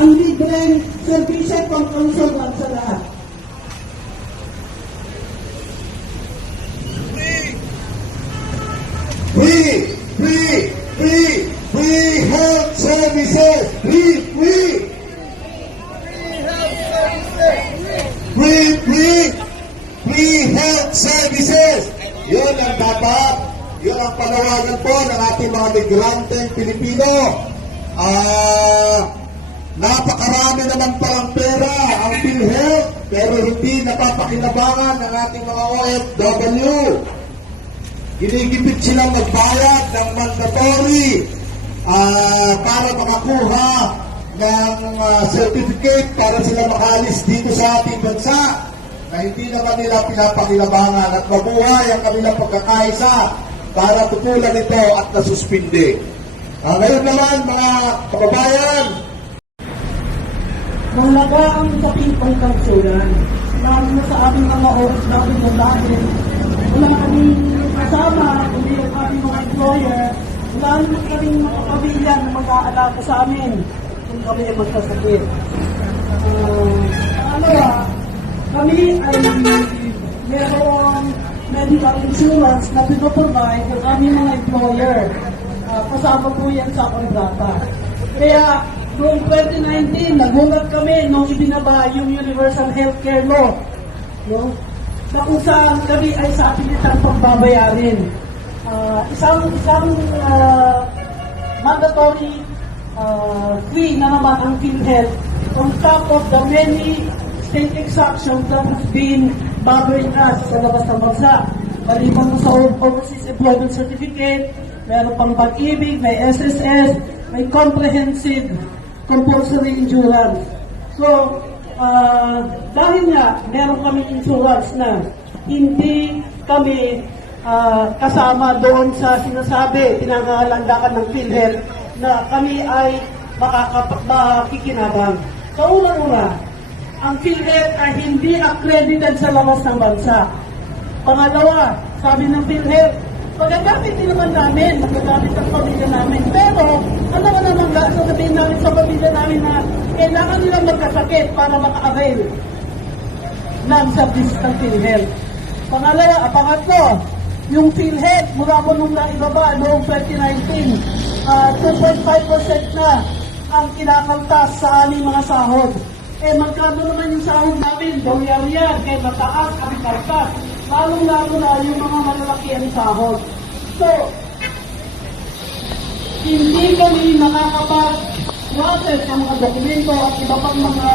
ang libreng serbisyo pang-konsulat sa lahat. Free health services! Free health services! Yun ang dapat. Yun ang panawagan po ng ating mga migranteng Pilipino. Napakarami naman palang pera ang PhilHealth, pero hindi napapakinabangan ng ating mga OFW. Ginigipit silang magbayad ng mandatory para makakuha ng certificate para sila makalis dito sa ating bansa na hindi naman nila pinapakinabangan at mabuhay ang kanilang pagkakaisa para tutulan ito at nasuspindi. Ngayon naman mga kababayan, Mahalaga ang sakit ng kansulan, lalo na sa aming mga OFW dahil wala kaming kasama, kundi ang aming mga employer, wala naman kaming mga pamilya na mag-aalaga sa amin kung kami ay magkasakit. Kami ay mayroong medical insurance na pinoprovide ng aming mga employer. Kasama po yan sa kontrata. Kaya, noong 2019, nagulat kami nung ibinaba yung Universal Healthcare Law, no? Na kung saan kami ay sa apilitan pagbabayarin. Isang mandatory fee na naman ang PhilHealth on top of the many state exactions that has been bothering us sa labas ng bansa. Maliban mo sa Overseas Employment Certificate, meron pang pag-ibig, may SSS, may comprehensive compulsory insurance. So, dahil nga, meron kami insurance na hindi kami kasama doon sa sinasabi, pinangalandakan ng PhilHealth na kami ay makikinabang. Sa unang-una, ang PhilHealth ay hindi accredited sa labas ng bansa. Pangalawa, sabi ng PhilHealth, magagamit din naman namin, magagamit ang pamilya namin. Pero, ano ka naman sasabihin namin sa pamilya namin na kailangan nilang magkasakit para maka-avail ng service ng PhilHealth. Pangatlo, yung PhilHealth, mula po nung naibaba noong 2019, 2.5% na ang kinakaltas sa aming mga sahod. Magkano naman yung sahod namin? Dolyar-yar, kaya mataas, kami kaltas. Lalong-lalo na yung mga malalaki ang sahod. So, hindi kami nakakapag-process ng mga dokumento at iba pang mga